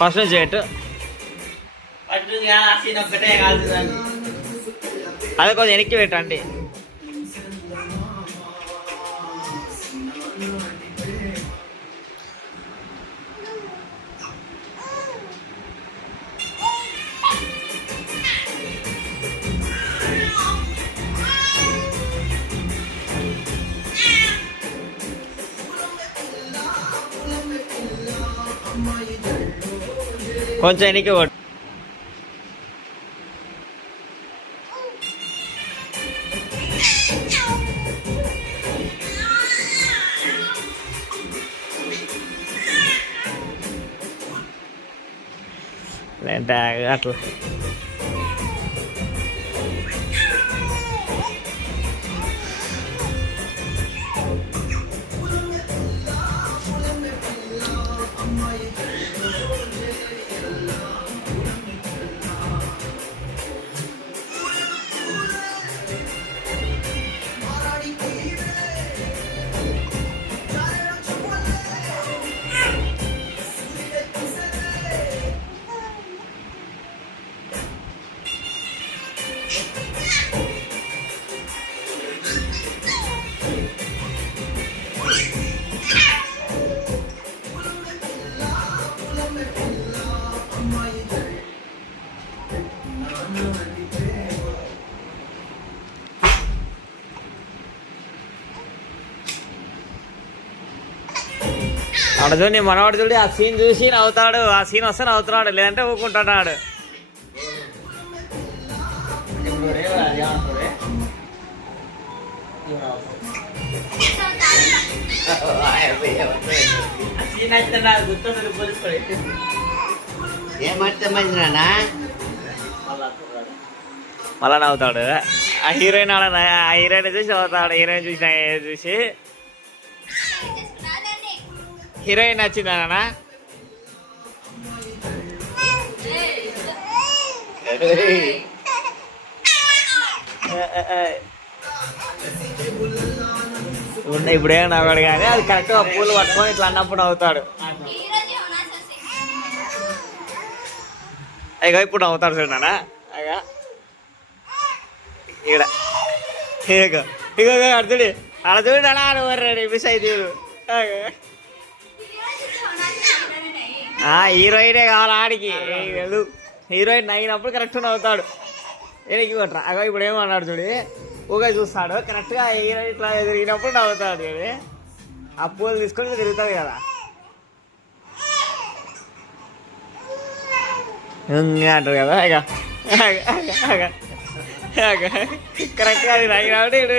First నుంచి ఎటు అదే కొంచెం వెనక్కి పెట్టండి. కొంచెం వెనక్కి కొట్టు. అట్లా ఆడ చూడండి మనవాడు చూడు, ఆ సీన్ చూసి నవ్వుతాడు. ఆ సీన్ వస్తే నవ్వుతున్నాడు, లేదంటే ఊకుంటున్నాడు. మళ్ళా నవ్వుతాడు. ఆ హీరోయిన్ ఆ హీరోయిన్ చూసి నవ్వుతాడు. హీరోయిన్ చూసి హీరోయిన్ నచ్చిందా నాన్న? ఇప్పుడేం నవ్వాడు కానీ అది కరెక్ట్గా పూలు పట్టుకొని ఇట్లా అన్నప్పుడు నవ్వుతాడు. అయ్యో ఇప్పుడు నవ్వుతాడు చూడు నాన్న. అయ్యా ఇక్కడ ఇగో ఇగో అడుతుడి అడుతుడి అలా వర్రాడు మిస్ అయితే హీరోయినే కావాలి ఆడికి. హీరోయిన్ అయినప్పుడు కరెక్ట్ నవ్వుతాడు. ఏడికి కొట్టరా అగో ఇప్పుడు ఏమన్నాడు చూడు, ఊగా చూస్తాడు కరెక్ట్గా హీరోయిన్ ఇట్లా ఎదిరిగినప్పుడు నవ్వుతాడు. ఆ పూలు తీసుకొని తిరుగుతాడు కదా అంటారు కదా. ఇక కరెక్ట్గా అది నవ్వినప్పుడు